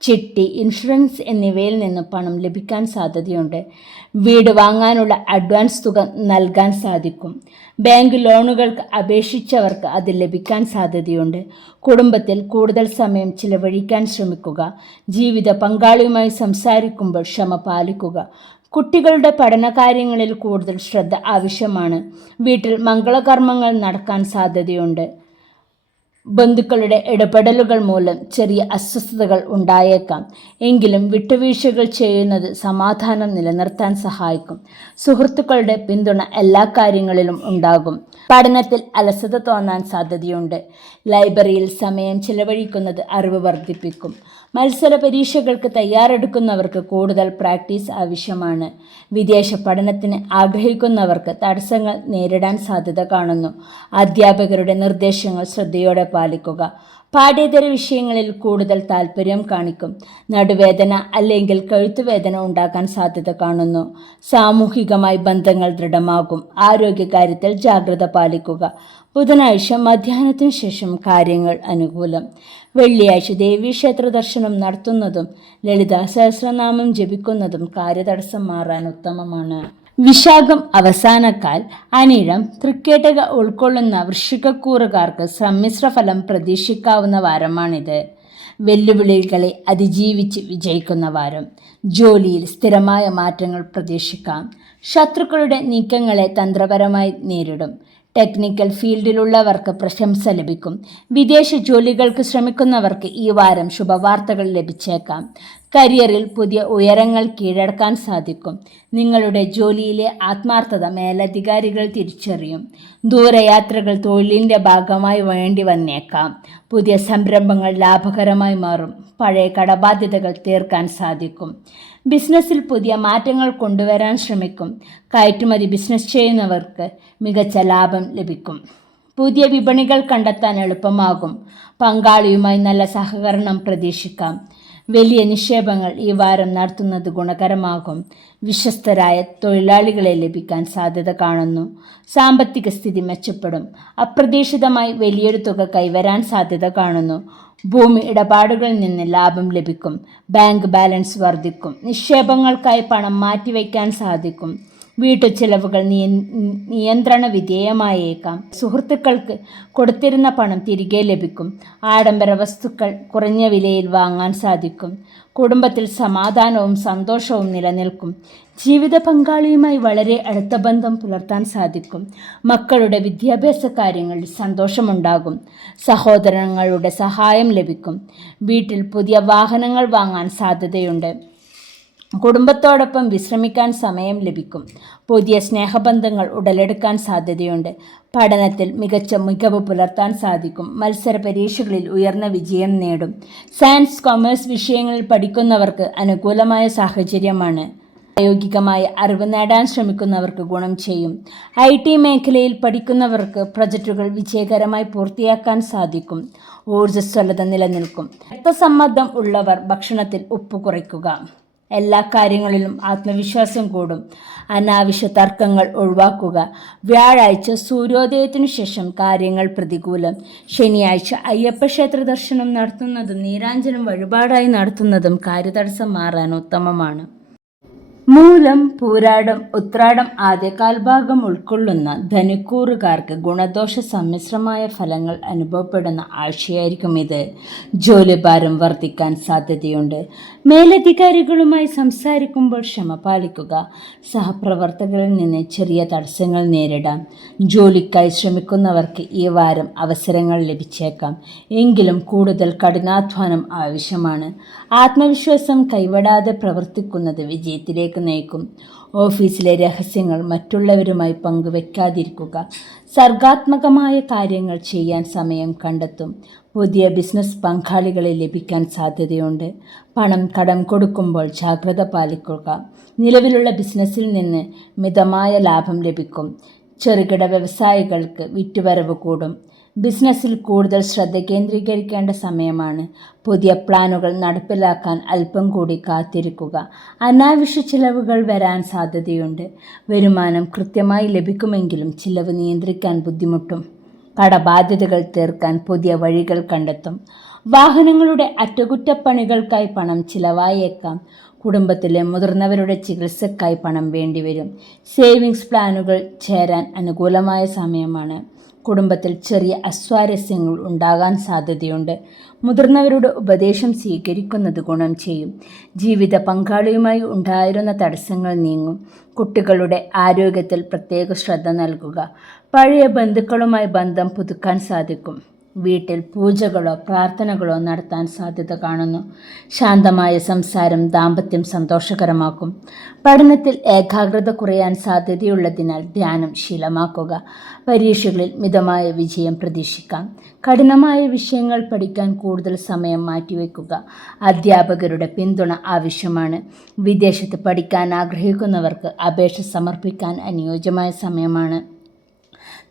ചിട്ടി, ഇൻഷുറൻസ് എന്നിവയിൽ നിന്ന് പണം ലഭിക്കാൻ സാധ്യതയുണ്ട്. വീട് വാങ്ങാനുള്ള അഡ്വാൻസ് തുക നൽകാൻ സാധിക്കും. ബാങ്ക് ലോണുകൾക്ക് അപേക്ഷിച്ചവർക്ക് അത് ലഭിക്കാൻ സാധ്യതയുണ്ട്. കുടുംബത്തിൽ കൂടുതൽ സമയം ചിലവഴിക്കാൻ ശ്രമിക്കുക. ജീവിത പങ്കാളിയുമായി സംസാരിക്കുമ്പോൾ ക്ഷമ പാലിക്കുക. കുട്ടികളുടെ പഠനകാര്യങ്ങളിൽ കൂടുതൽ ശ്രദ്ധ ആവശ്യമാണ്. വീട്ടിൽ മംഗളകർമ്മങ്ങൾ നടക്കാൻ സാധ്യതയുണ്ട്. ബന്ധുക്കളുടെ ഇടപെടലുകൾ മൂലം ചെറിയ അസ്വസ്ഥതകൾ ഉണ്ടായേക്കാം. എങ്കിലും വിട്ടുവീഴ്ചകൾ ചെയ്യുന്നത് സമാധാനം നിലനിർത്താൻ സഹായിക്കും. സുഹൃത്തുക്കളുടെ പിന്തുണ എല്ലാ കാര്യങ്ങളിലും ഉണ്ടാകും. പഠനത്തിൽ അലസത തോന്നാൻ സാധ്യതയുണ്ട്. ലൈബ്രറിയിൽ സമയം ചിലവഴിക്കുന്നത് അറിവ് വർദ്ധിപ്പിക്കും. മത്സര പരീക്ഷകൾക്ക് തയ്യാറെടുക്കുന്നവർക്ക് കൂടുതൽ പ്രാക്ടീസ് ആവശ്യമാണ്. വിദേശ പഠനത്തിന് ആഗ്രഹിക്കുന്നവർക്ക് തടസ്സങ്ങൾ നേരിടാൻ സാധ്യത കാണുന്നു. അധ്യാപകരുടെ നിർദ്ദേശങ്ങൾ ശ്രദ്ധയോടെ പാലിക്കുക. പാഠ്യേതര വിഷയങ്ങളിൽ കൂടുതൽ താല്പര്യം കാണിക്കും. നടുവേദന അല്ലെങ്കിൽ കഴുത്തുവേദന ഉണ്ടാക്കാൻ സാധ്യത കാണുന്നു. സാമൂഹികമായി ബന്ധങ്ങൾ ദൃഢമാകും. ആരോഗ്യകാര്യത്തിൽ ജാഗ്രത പാലിക്കുക. ബുധനാഴ്ച മധ്യാഹ്നത്തിനു ശേഷം കാര്യങ്ങൾ അനുകൂലം. വെള്ളിയാഴ്ച ദേവീക്ഷേത്ര ദർശനം നടത്തുന്നതും ലളിതാ സഹസ്രനാമം ജപിക്കുന്നതും കാര്യതടസ്സം മാറാൻ ഉത്തമമാണ്. വിശാഖം അവസാനക്കാൽ, അനിഴം, തൃക്കേട്ടക ഉൾക്കൊള്ളുന്ന വൃശ്ചികക്കൂറുകാർക്ക് സമ്മിശ്ര ഫലം പ്രതീക്ഷിക്കാവുന്ന വാരമാണിത്. വെല്ലുവിളികളെ അതിജീവിച്ച് വിജയിക്കുന്ന വാരം. ജോലിയിൽ സ്ഥിരമായ മാറ്റങ്ങൾ പ്രതീക്ഷിക്കാം. ശത്രുക്കളുടെ നീക്കങ്ങളെ തന്ത്രപരമായി നേരിടും. ടെക്നിക്കൽ ഫീൽഡിലുള്ളവർക്ക് പ്രശംസ ലഭിക്കും. വിദേശ ജോലികൾക്ക് ശ്രമിക്കുന്നവർക്ക് ഈ വാരം ശുഭവാർത്തകൾ ലഭിച്ചേക്കാം. കരിയറിൽ പുതിയ ഉയരങ്ങൾ കീഴടക്കാൻ സാധിക്കും. നിങ്ങളുടെ ജോലിയിലെ ആത്മാർത്ഥത മേലധികാരികൾ തിരിച്ചറിയും. ദൂരയാത്രകൾ തൊഴിലിൻ്റെ ഭാഗമായി വേണ്ടി വന്നേക്കാം. പുതിയ സംരംഭങ്ങൾ ലാഭകരമായി മാറും. പഴയ കടബാധ്യതകൾ തീർക്കാൻ സാധിക്കും. ബിസിനസ്സിൽ പുതിയ മാറ്റങ്ങൾ കൊണ്ടുവരാൻ ശ്രമിക്കും. കയറ്റുമതി ബിസിനസ് ചെയ്യുന്നവർക്ക് മികച്ച ലാഭം ലഭിക്കും. പുതിയ വിപണികൾ കണ്ടെത്താൻ എളുപ്പമാകും. പങ്കാളിയുമായി നല്ല സഹകരണം പ്രതീക്ഷിക്കാം. വലിയ നിക്ഷേപങ്ങൾ ഈ വാരം നടത്തുന്നത് ഗുണകരമാകും. വിശ്വസ്തരായ തൊഴിലാളികളെ ലഭിക്കാൻ സാധ്യത കാണുന്നു. സാമ്പത്തിക സ്ഥിതി മെച്ചപ്പെടും. അപ്രതീക്ഷിതമായി വലിയൊരു തുക കൈവരാൻ സാധ്യത കാണുന്നു. ഭൂമി ഇടപാടുകളിൽ നിന്ന് ലാഭം ലഭിക്കും. ബാങ്ക് ബാലൻസ് വർദ്ധിക്കും. നിക്ഷേപങ്ങൾക്കായി പണം മാറ്റിവെക്കാൻ സാധിക്കും. വീട്ടുചെലവുകൾ നിയന്ത്രണ വിധേയമായേക്കാം. സുഹൃത്തുക്കൾക്ക് കൊടുത്തിരുന്ന പണം തിരികെ ലഭിക്കും. ആഡംബര വസ്തുക്കൾ കുറഞ്ഞ വിലയിൽ വാങ്ങാൻ സാധിക്കും. കുടുംബത്തിൽ സമാധാനവും സന്തോഷവും നിലനിൽക്കും. ജീവിത പങ്കാളിയുമായി വളരെ അടുത്ത ബന്ധം പുലർത്താൻ സാധിക്കും. മക്കളുടെ വിദ്യാഭ്യാസ കാര്യങ്ങളിൽ സന്തോഷമുണ്ടാകും. സഹോദരങ്ങളുടെ സഹായം ലഭിക്കും. വീട്ടിൽ പുതിയ വാഹനങ്ങൾ വാങ്ങാൻ സാധ്യതയുണ്ട്. കുടുംബത്തോടൊപ്പം വിശ്രമിക്കാൻ സമയം ലഭിക്കും. പുതിയ സ്നേഹബന്ധങ്ങൾ ഉടലെടുക്കാൻ സാധ്യതയുണ്ട്. പഠനത്തിൽ മികച്ച മികവ് പുലർത്താൻ സാധിക്കും. മത്സര പരീക്ഷകളിൽ ഉയർന്ന വിജയം നേടും. സയൻസ്, കൊമേഴ്സ് വിഷയങ്ങളിൽ പഠിക്കുന്നവർക്ക് അനുകൂലമായ സാഹചര്യമാണ്. പ്രായോഗികമായ അറിവ് നേടാൻ ശ്രമിക്കുന്നവർക്ക് ഗുണം ചെയ്യും. IT മേഖലയിൽ പഠിക്കുന്നവർക്ക് പ്രൊജക്റ്റുകൾ വിജയകരമായി പൂർത്തിയാക്കാൻ സാധിക്കും. ഊർജ്ജസ്വലത നിലനിൽക്കും. രക്തസമ്മർദ്ദം ഉള്ളവർ ഭക്ഷണത്തിൽ ഉപ്പ് കുറയ്ക്കുക. എല്ലാ കാര്യങ്ങളിലും ആത്മവിശ്വാസം കൂടും. അനാവശ്യ തർക്കങ്ങൾ ഒഴിവാക്കുക. വ്യാഴാഴ്ച സൂര്യോദയത്തിനു ശേഷം കാര്യങ്ങൾ പ്രതികൂലം. ശനിയാഴ്ച അയ്യപ്പ ക്ഷേത്ര ദർശനം നടത്തുന്നതും നീരാഞ്ജനം വഴിപാടായി നടത്തുന്നതും കാര്യതടസ്സം മാറാൻ ഉത്തമമാണ്. മൂലം, പൂരാടം, ഉത്രാടം ആദ്യകാൽഭാഗം ഉൾക്കൊള്ളുന്ന ധനുക്കൂറുകാർക്ക് ഗുണദോഷ സമ്മിശ്രമായ ഫലങ്ങൾ അനുഭവപ്പെടുന്ന ആഴ്ചയായിരിക്കും ഇത്. ജോലിഭാരം വർദ്ധിക്കാൻ സാധ്യതയുണ്ട്. മേലധികാരികളുമായി സംസാരിക്കുമ്പോൾ ക്ഷമ പാലിക്കുക. സഹപ്രവർത്തകരിൽ നിന്ന് ചെറിയ തടസ്സങ്ങൾ നേരിടാം. ജോലിക്കായി ശ്രമിക്കുന്നവർക്ക് ഈ വാരം അവസരങ്ങൾ ലഭിച്ചേക്കാം. എങ്കിലും കൂടുതൽ കഠിനാധ്വാനം ആവശ്യമാണ്. ആത്മവിശ്വാസം കൈവിടാതെ പ്രവർത്തിക്കുന്നത് വിജയത്തിലേക്ക് നയിക്കും. ഓഫീസിലെ രഹസ്യങ്ങൾ മറ്റുള്ളവരുമായി പങ്കുവെക്കാതിരിക്കുക. സർഗാത്മകമായ കാര്യങ്ങൾ ചെയ്യാൻ സമയം കണ്ടെത്തും. പുതിയ ബിസിനസ് പങ്കാളികളെ ലഭിക്കാൻ സാധ്യതയുണ്ട്. പണം കടം കൊടുക്കുമ്പോൾ ജാഗ്രത പാലിക്കുക. നിലവിലുള്ള ബിസിനസ്സിൽ നിന്ന് മിതമായ ലാഭം ലഭിക്കും. ചെറുകിട വ്യവസായികൾക്ക് വിറ്റുവരവ് കൂടും. ബിസിനസ്സിൽ കൂടുതൽ ശ്രദ്ധ കേന്ദ്രീകരിക്കേണ്ട സമയമാണ്. പുതിയ പ്ലാനുകൾ നടപ്പിലാക്കാൻ അല്പം കൂടി കാത്തിരിക്കുക. അനാവശ്യ ചിലവുകൾ വരാൻ സാധ്യതയുണ്ട്. വരുമാനം കൃത്യമായി ലഭിക്കുമെങ്കിലും ചിലവ് നിയന്ത്രിക്കാൻ ബുദ്ധിമുട്ടും. കടബാധ്യതകൾ തീർക്കാൻ പുതിയ വഴികൾ കണ്ടെത്തും. വാഹനങ്ങളുടെ അറ്റകുറ്റപ്പണികൾക്കായി പണം ചിലവായേക്കാം. കുടുംബത്തിലെ മുതിർന്നവരുടെ ചികിത്സയ്ക്കായി പണം വേണ്ടിവരും. സേവിങ്സ് പ്ലാനുകൾ ചേരാൻ അനുകൂലമായ സമയമാണ്. കുടുംബത്തിൽ ചെറിയ അസ്വാരസ്യങ്ങൾ ഉണ്ടാകാൻ സാധ്യതയുണ്ട്. മുതിർന്നവരുടെ ഉപദേശം സ്വീകരിക്കുന്നത് ഗുണം ചെയ്യും. ജീവിത പങ്കാളിയുമായി ഉണ്ടായിരുന്ന തടസ്സങ്ങൾ നീങ്ങും. കുട്ടികളുടെ ആരോഗ്യത്തിൽ പ്രത്യേക ശ്രദ്ധ നൽകുക. പഴയ ബന്ധുക്കളുമായി ബന്ധം പുതുക്കാൻ സാധിക്കും. വീട്ടിൽ പൂജകളോ പ്രാർത്ഥനകളോ നടത്താൻ സാധ്യത കാണുന്നു. ശാന്തമായ സംസാരം ദാമ്പത്യം സന്തോഷകരമാക്കും. പഠനത്തിൽ ഏകാഗ്രത കുറയാൻ സാധ്യതയുള്ളതിനാൽ ധ്യാനം ശീലമാക്കുക. പരീക്ഷകളിൽ മിതമായ വിജയം പ്രതീക്ഷിക്കാം. കഠിനമായ വിഷയങ്ങൾ പഠിക്കാൻ കൂടുതൽ സമയം മാറ്റിവെക്കുക. അധ്യാപകരുടെ പിന്തുണ ആവശ്യമാണ്. വിദേശത്ത് പഠിക്കാൻ ആഗ്രഹിക്കുന്നവർക്ക് അപേക്ഷ സമർപ്പിക്കാൻ അനുയോജ്യമായ സമയമാണ്.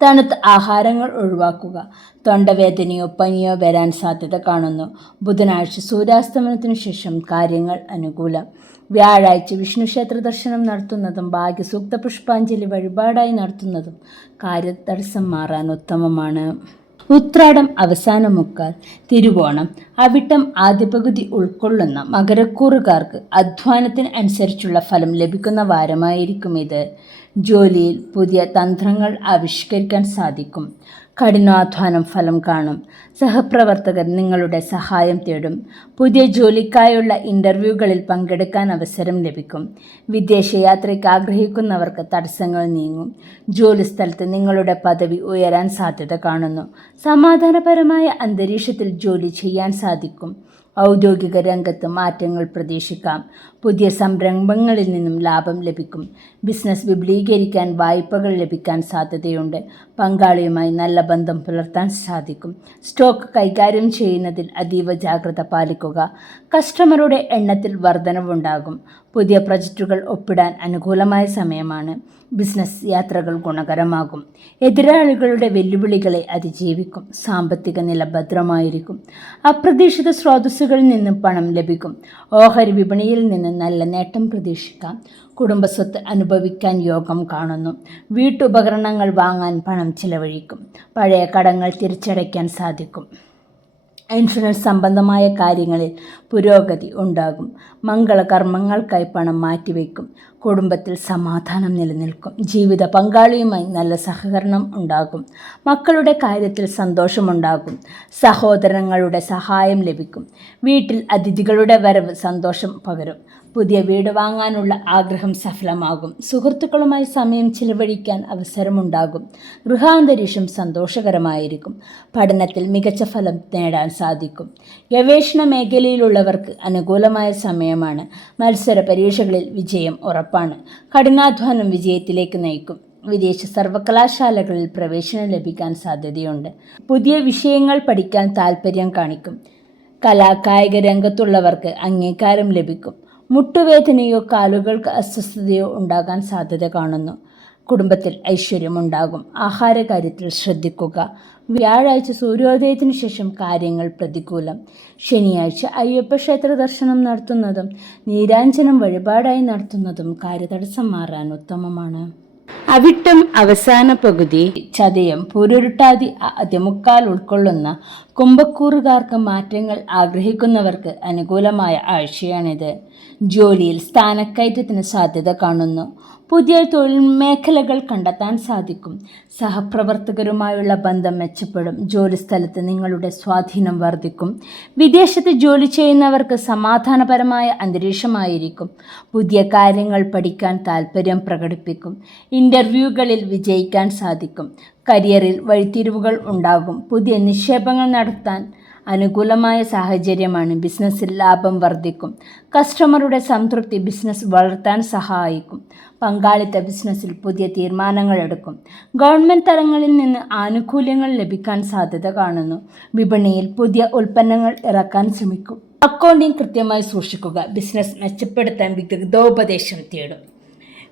തണുത്ത ആഹാരങ്ങൾ ഒഴിവാക്കുക. തൊണ്ടവേദനയോ പനിയോ വരാൻ സാധ്യത കാണുന്നു. ബുധനാഴ്ച സൂര്യാസ്തമനത്തിനു ശേഷം കാര്യങ്ങൾ അനുകൂലം. വ്യാഴാഴ്ച വിഷ്ണുക്ഷേത്ര ദർശനം നടത്തുന്നതും ഭാഗ്യസൂക്ത പുഷ്പാഞ്ജലി വഴിപാടായി നടത്തുന്നതും കാര്യതടസ്സം മാറാൻ ഉത്തമമാണ്. ഉത്രാടം അവസാന മുക്കാൽ, തിരുവോണം, അവിട്ടം ആദ്യ പകുതി ഉൾക്കൊള്ളുന്ന മകരക്കൂറുകാർക്ക് അധ്വാനത്തിന് അനുസരിച്ചുള്ള ഫലം ലഭിക്കുന്ന വാരമായിരിക്കും ഇത്. ജോലിയിൽ പുതിയ തന്ത്രങ്ങൾ ആവിഷ്കരിക്കാൻ സാധിക്കും. കഠിനാധ്വാനം ഫലം കാണും. സഹപ്രവർത്തകർ നിങ്ങളുടെ സഹായം തേടും. പുതിയ ജോലിക്കായുള്ള ഇൻ്റർവ്യൂകളിൽ പങ്കെടുക്കാൻ അവസരം ലഭിക്കും. വിദേശയാത്രയ്ക്ക് ആഗ്രഹിക്കുന്നവർക്ക് തടസ്സങ്ങൾ നീങ്ങും. ജോലിസ്ഥലത്ത് നിങ്ങളുടെ പദവി ഉയരാൻ സാധ്യത കാണുന്നു. സമാധാനപരമായ അന്തരീക്ഷത്തിൽ ജോലി ചെയ്യാൻ സാധിക്കും. ഔദ്യോഗിക രംഗത്ത് മാറ്റങ്ങൾ പ്രതീക്ഷിക്കാം. പുതിയ സംരംഭങ്ങളിൽ നിന്നും ലാഭം ലഭിക്കും. ബിസിനസ് വിപുലീകരിക്കാൻ വായ്പകൾ ലഭിക്കാൻ സാധ്യതയുണ്ട്. പങ്കാളിയുമായി നല്ല ബന്ധം പുലർത്താൻ സാധിക്കും. സ്റ്റോക്ക് കൈകാര്യം ചെയ്യുന്നതിൽ അതീവ ജാഗ്രത പാലിക്കുക. കസ്റ്റമറുടെ എണ്ണത്തിൽ വർധനവുണ്ടാകും. പുതിയ പ്രൊജക്റ്റുകൾ ഒപ്പിടാൻ അനുകൂലമായ സമയമാണ്. ബിസിനസ് യാത്രകൾ ഗുണകരമാകും. എതിരാളികളുടെ വെല്ലുവിളികളെ അതിജീവിക്കും. സാമ്പത്തിക നില ഭദ്രമായിരിക്കും. അപ്രതീക്ഷിത സ്രോതസ്സുകളിൽ നിന്ന് പണം ലഭിക്കും. ഓഹരി വിപണിയിൽ നിന്ന് നല്ല നേട്ടം പ്രതീക്ഷിക്കാം. കുടുംബസ്വത്ത് അനുഭവിക്കാൻ യോഗം കാണുന്നു. വീട്ടുപകരണങ്ങൾ വാങ്ങാൻ പണം ചിലവഴിക്കും. പഴയ കടങ്ങൾ തിരിച്ചടയ്ക്കാൻ സാധിക്കും. ഇൻഷുറൻസ് സംബന്ധമായ കാര്യങ്ങളിൽ പുരോഗതി ഉണ്ടാകും. മംഗളകർമ്മങ്ങൾക്കായി പണം മാറ്റിവെക്കും. കുടുംബത്തിൽ സമാധാനം നിലനിൽക്കും. ജീവിത പങ്കാളിയുമായി നല്ല സഹകരണം ഉണ്ടാകും. മക്കളുടെ കാര്യത്തിൽ സന്തോഷമുണ്ടാകും. സഹോദരങ്ങളുടെ സഹായം ലഭിക്കും. വീട്ടിൽ അതിഥികളുടെ വരവ് സന്തോഷം പകരും. പുതിയ വീട് വാങ്ങാനുള്ള ആഗ്രഹം സഫലമാകും. സുഹൃത്തുക്കളുമായി സമയം ചിലവഴിക്കാൻ അവസരമുണ്ടാകും. ഗൃഹാന്തരീക്ഷം സന്തോഷകരമായിരിക്കും. പഠനത്തിൽ മികച്ച ഫലം നേടാൻ സാധിക്കും. ഗവേഷണ മേഖലയിലുള്ളവർക്ക് അനുകൂലമായ സമയമാണ്. മത്സര പരീക്ഷകളിൽ വിജയം ഉറപ്പാണ്. കഠിനാധ്വാനം വിജയത്തിലേക്ക് നയിക്കും. വിദേശ സർവകലാശാലകളിൽ പ്രവേശനം ലഭിക്കാൻ സാധ്യതയുണ്ട്. പുതിയ വിഷയങ്ങൾ പഠിക്കാൻ താൽപ്പര്യം കാണിക്കും. കായിക രംഗത്തുള്ളവർക്ക് അംഗീകാരം ലഭിക്കും. മുട്ടുവേദനയോ കാലുകൾക്ക് അസ്വസ്ഥതയോ ഉണ്ടാകാൻ സാധ്യത കാണുന്നു. കുടുംബത്തിൽ ഐശ്വര്യമുണ്ടാകും. ആഹാരകാര്യത്തിൽ ശ്രദ്ധിക്കുക. വ്യാഴാഴ്ച സൂര്യോദയത്തിനു ശേഷം കാര്യങ്ങൾ പ്രതികൂലം. ശനിയാഴ്ച അയ്യപ്പ ക്ഷേത്ര ദർശനം നടത്തുന്നതും നീരാഞ്ജനം വഴിപാടായി നടത്തുന്നതും കാര്യതടസ്സം മാറാൻ ഉത്തമമാണ്. അവിട്ടം അവസാന പകുതി, ചതയം പൂരുരുട്ടാതി ആദ്യമുക്കാൽ ഉൾക്കൊള്ളുന്ന കുംഭക്കൂറുകാർക്ക് മാറ്റങ്ങൾ ആഗ്രഹിക്കുന്നവർക്ക് അനുകൂലമായ ആഴ്ചയാണിത്. ജോലിയിൽ സ്ഥാനക്കയറ്റത്തിന് സാധ്യത കാണുന്നു. പുതിയ തൊഴിൽ മേഖലകൾ കണ്ടെത്താൻ സാധിക്കും. സഹപ്രവർത്തകരുമായുള്ള ബന്ധം മെച്ചപ്പെടും. ജോലിസ്ഥലത്ത് നിങ്ങളുടെ സ്വാധീനം വർദ്ധിക്കും. വിദേശത്ത് ജോലി ചെയ്യുന്നവർക്ക് സമാധാനപരമായ അന്തരീക്ഷമായിരിക്കും. പുതിയ കാര്യങ്ങൾ പഠിക്കാൻ താൽപ്പര്യം പ്രകടിപ്പിക്കും. ഇൻ്റർവ്യൂകളിൽ വിജയിക്കാൻ സാധിക്കും. കരിയറിൽ വഴിത്തിരിവുകൾ ഉണ്ടാകും. പുതിയ നിക്ഷേപങ്ങൾ നടത്താൻ അനുകൂലമായ സാഹചര്യമാണ്. ബിസിനസ്സിൽ ലാഭം വർദ്ധിക്കും. കസ്റ്റമറുടെ സംതൃപ്തി ബിസിനസ് വളർത്താൻ സഹായിക്കും. പങ്കാളിത്ത ബിസിനസ്സിൽ പുതിയ തീരുമാനങ്ങൾ എടുക്കും. ഗവൺമെൻറ് തലങ്ങളിൽ നിന്ന് ആനുകൂല്യങ്ങൾ ലഭിക്കാൻ സാധ്യത കാണുന്നു. വിപണിയിൽ പുതിയ ഉൽപ്പന്നങ്ങൾ ഇറക്കാൻ ശ്രമിക്കും. അക്കൗണ്ടിംഗ് കൃത്യമായി സൂക്ഷിക്കുക. ബിസിനസ് മെച്ചപ്പെടുത്താൻ വിദഗ്ധോപദേശം തേടും.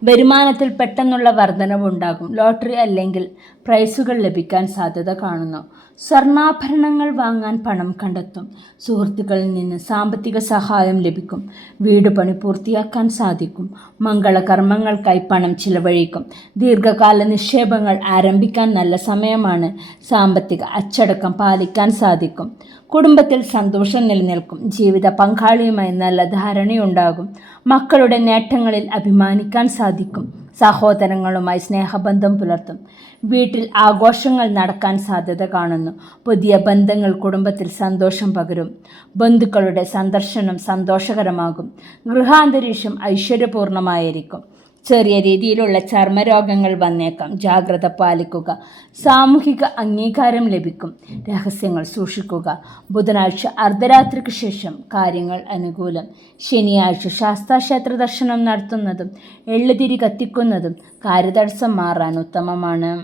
വരുമാനത്തിൽ പെട്ടെന്നുള്ള വർധനവുണ്ടാകും. ലോട്ടറി അല്ലെങ്കിൽ പ്രൈസുകൾ ലഭിക്കാൻ സാധ്യത കാണുന്നു. സ്വർണ്ണാഭരണങ്ങൾ വാങ്ങാൻ പണം കണ്ടെത്തും. സുഹൃത്തുക്കളിൽ നിന്ന് സാമ്പത്തിക സഹായം ലഭിക്കും. വീട് പണി പൂർത്തിയാക്കാൻ സാധിക്കും. മംഗളകർമ്മങ്ങൾക്കായി പണം ചിലവഴിക്കും. ദീർഘകാല നിക്ഷേപങ്ങൾ ആരംഭിക്കാൻ നല്ല സമയമാണ്. സാമ്പത്തിക അച്ചടക്കം പാലിക്കാൻ സാധിക്കും. കുടുംബത്തിൽ സന്തോഷം നിലനിൽക്കും. ജീവിത പങ്കാളിയുമായി നല്ല ധാരണയുണ്ടാകും. മക്കളുടെ നേട്ടങ്ങളിൽ അഭിമാനിക്കാൻ സാധിക്കും. സഹോദരങ്ങളുമായി സ്നേഹബന്ധം പുലർത്തും. വീട്ടിൽ ആഘോഷങ്ങൾ നടക്കാൻ സാധ്യത കാണുന്നു. പുതിയ ബന്ധങ്ങൾ കുടുംബത്തിൽ സന്തോഷം പകരും. ബന്ധുക്കളുടെ സന്ദർശനം സന്തോഷകരമാകും. ഗൃഹാന്തരീക്ഷം ഐശ്വര്യപൂർണമായിരിക്കും. ചെറിയ രീതിയിലുള്ള ചർമ്മരോഗങ്ങൾ വന്നേക്കാം. ജാഗ്രത പാലിക്കുക. സാമൂഹിക അംഗീകാരം ലഭിക്കും. രഹസ്യങ്ങൾ സൂക്ഷിക്കുക. ബുധനാഴ്ച അർദ്ധരാത്രിക്ക് ശേഷം കാര്യങ്ങൾ അനുകൂലം. ശനിയാഴ്ച ശാസ്താക്ഷേത്ര ദർശനം നടത്തുന്നതും എള്ളുതിരി കത്തിക്കുന്നതും കാര്യതടസ്സം മാറാൻ ഉത്തമമാണ്.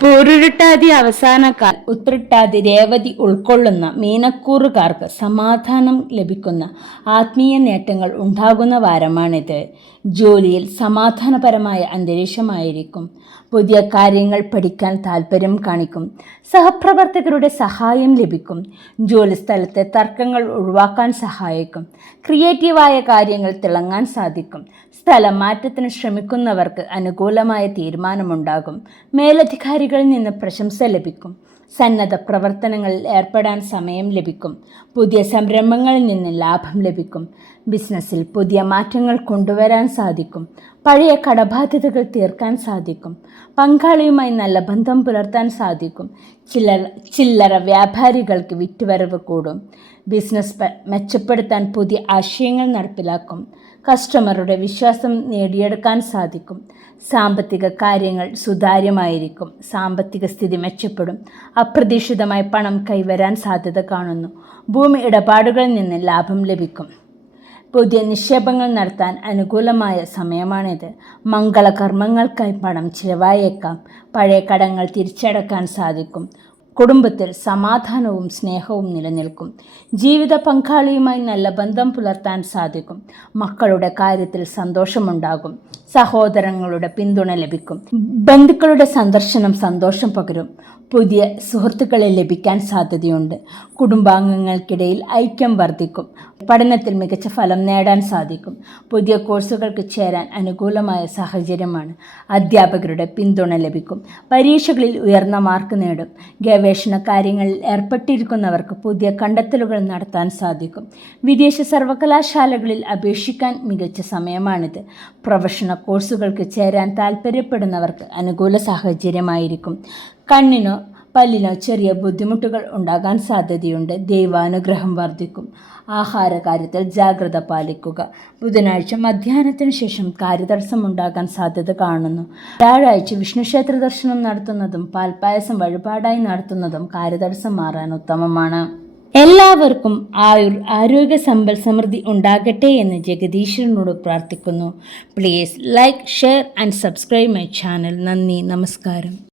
പൂരുരുട്ടാതി അവസാനക്കാൽ ഉത്രട്ടാതി രേവതി ഉൾക്കൊള്ളുന്ന മീനക്കൂറുകാർക്ക് സമാധാനം ലഭിക്കുന്ന ആത്മീയ നേട്ടങ്ങൾ ഉണ്ടാകുന്ന വാരമാണിത്. ജോലിയിൽ സമാധാനപരമായ അന്തരീക്ഷമായിരിക്കും. പുതിയ കാര്യങ്ങൾ പഠിക്കാൻ താല്പര്യം കാണിക്കും. സഹപ്രവർത്തകരുടെ സഹായം ലഭിക്കും. ജോലിസ്ഥലത്തെ തർക്കങ്ങൾ ഒഴിവാക്കാൻ സഹായിക്കും. ക്രിയേറ്റീവായ കാര്യങ്ങൾ തിളങ്ങാൻ സാധിക്കും. സ്ഥലം മാറ്റത്തിന് ശ്രമിക്കുന്നവർക്ക് അനുകൂലമായ തീരുമാനമുണ്ടാകും. മേലധികാരികളിൽ നിന്ന് പ്രശംസ ലഭിക്കും. സന്നദ്ധ പ്രവർത്തനങ്ങളിൽ ഏർപ്പെടാൻ സമയം ലഭിക്കും. പുതിയ സംരംഭങ്ങളിൽ നിന്ന് ലാഭം ലഭിക്കും. ബിസിനസ്സിൽ പുതിയ മാറ്റങ്ങൾ കൊണ്ടുവരാൻ സാധിക്കും. പഴയ കടബാധ്യതകൾ തീർക്കാൻ സാധിക്കും. പങ്കാളിയുമായി നല്ല ബന്ധം പുലർത്താൻ സാധിക്കും. ചില്ലറ വ്യാപാരികൾക്ക് വിറ്റുവരവ് കൂടും. ബിസിനസ് മെച്ചപ്പെടുത്താൻ പുതിയ ആശയങ്ങൾ നടപ്പിലാക്കും. കസ്റ്റമറുടെ വിശ്വാസം നേടിയെടുക്കാൻ സാധിക്കും. സാമ്പത്തിക കാര്യങ്ങൾ സുതാര്യമായിരിക്കും. സാമ്പത്തിക സ്ഥിതി മെച്ചപ്പെടും. അപ്രതീക്ഷിതമായി പണം കൈവരാൻ സാധ്യത കാണുന്നു. ഭൂമി ഇടപാടുകളിൽ നിന്ന് ലാഭം ലഭിക്കും. പുതിയ നിക്ഷേപങ്ങൾ നടത്താൻ അനുകൂലമായ സമയമാണിത്. മംഗളകർമ്മങ്ങൾക്കായി പണം ചിലവായേക്കാം. പഴയ കടങ്ങൾ തിരിച്ചടക്കാൻ സാധിക്കും. കുടുംബത്തിൽ സമാധാനവും സ്നേഹവും നിലനിൽക്കും. ജീവിത പങ്കാളിയുമായി നല്ല ബന്ധം പുലർത്താൻ സാധിക്കും. മക്കളുടെ കാര്യത്തിൽ സന്തോഷമുണ്ടാകും. സഹോദരങ്ങളുടെ പിന്തുണ ലഭിക്കും. ബന്ധുക്കളുടെ സന്ദർശനം സന്തോഷം പകരും. പുതിയ സുഹൃത്തുക്കളെ ലഭിക്കാൻ സാധ്യതയുണ്ട്. കുടുംബാംഗങ്ങൾക്കിടയിൽ ഐക്യം വർദ്ധിക്കും. പഠനത്തിൽ മികച്ച ഫലം നേടാൻ സാധിക്കും. പുതിയ കോഴ്സുകൾക്ക് ചേരാൻ അനുകൂലമായ സാഹചര്യമാണ്. അധ്യാപകരുടെ പിന്തുണ ലഭിക്കും. പരീക്ഷകളിൽ ഉയർന്ന മാർക്ക് നേടും. ഗവേഷണ കാര്യങ്ങളിൽ ഏർപ്പെട്ടിരിക്കുന്നവർക്ക് പുതിയ കണ്ടെത്തലുകൾ നടത്താൻ സാധിക്കും. വിദേശ സർവകലാശാലകളിൽ അപേക്ഷിക്കാൻ മികച്ച സമയമാണിത്. പ്രൊഫഷണൽ കോഴ്സുകൾക്ക് ചേരാൻ താൽപ്പര്യപ്പെടുന്നവർക്ക് അനുകൂല സാഹചര്യമായിരിക്കും. കണ്ണിനോ പല്ലിനോ ചെറിയ ബുദ്ധിമുട്ടുകൾ ഉണ്ടാകാൻ സാധ്യതയുണ്ട്. ദൈവാനുഗ്രഹം വർദ്ധിക്കും. ആഹാര കാര്യത്തിൽ ജാഗ്രത പാലിക്കുക. ബുധനാഴ്ച മധ്യാഹ്നത്തിന് ശേഷം കാര്യതടസ്സം ഉണ്ടാകാൻ സാധ്യത കാണുന്നു. വ്യാഴാഴ്ച വിഷ്ണുക്ഷേത്ര ദർശനം നടത്തുന്നതും പാൽപ്പായസം വഴിപാടായി നടത്തുന്നതും കാര്യതടസ്സം മാറാൻ ഉത്തമമാണ്. എല്ലാവർക്കും ആരോഗ്യ സമ്പൽ സമൃദ്ധി ഉണ്ടാകട്ടെ എന്ന് ജഗദീശ്വരനോട് പ്രാർത്ഥിക്കുന്നു. Please like, share and subscribe my channel. നന്ദി, നമസ്കാരം.